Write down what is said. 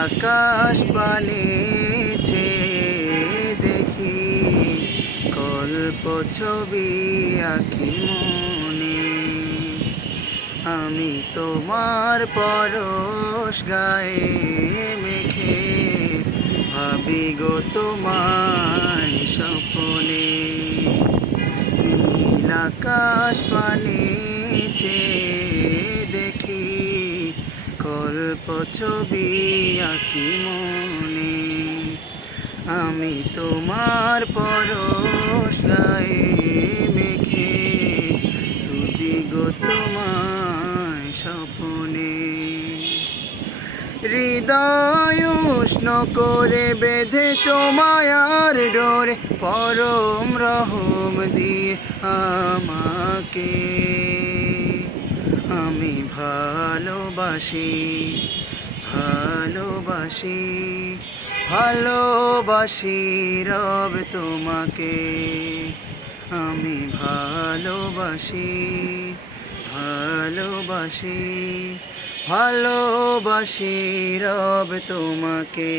আকাশ পানেছে দেখি কল্প ছবি আঁকি মনে। আমি তোমার পরশ গায়ে মেখে, ভাবি গো তোমায় স্বপনে। নীল আকাশ পানেছে কল্প ছবি আঁকি মনে। আমি তোমার পরশ গায়ে মেখে ডুবি গো তোমায় স্বপনে। হৃদয় উষ্ণ করে বেঁধে চমায়ার ডোরে পরম রহম দিয়ে আমাকে আমি ভালোবাসি ভালোবাসি ভালোবাসি রব তোমাকে। আমি ভালোবাসি ভালোবাসি ভালোবাসি রব তোমাকে।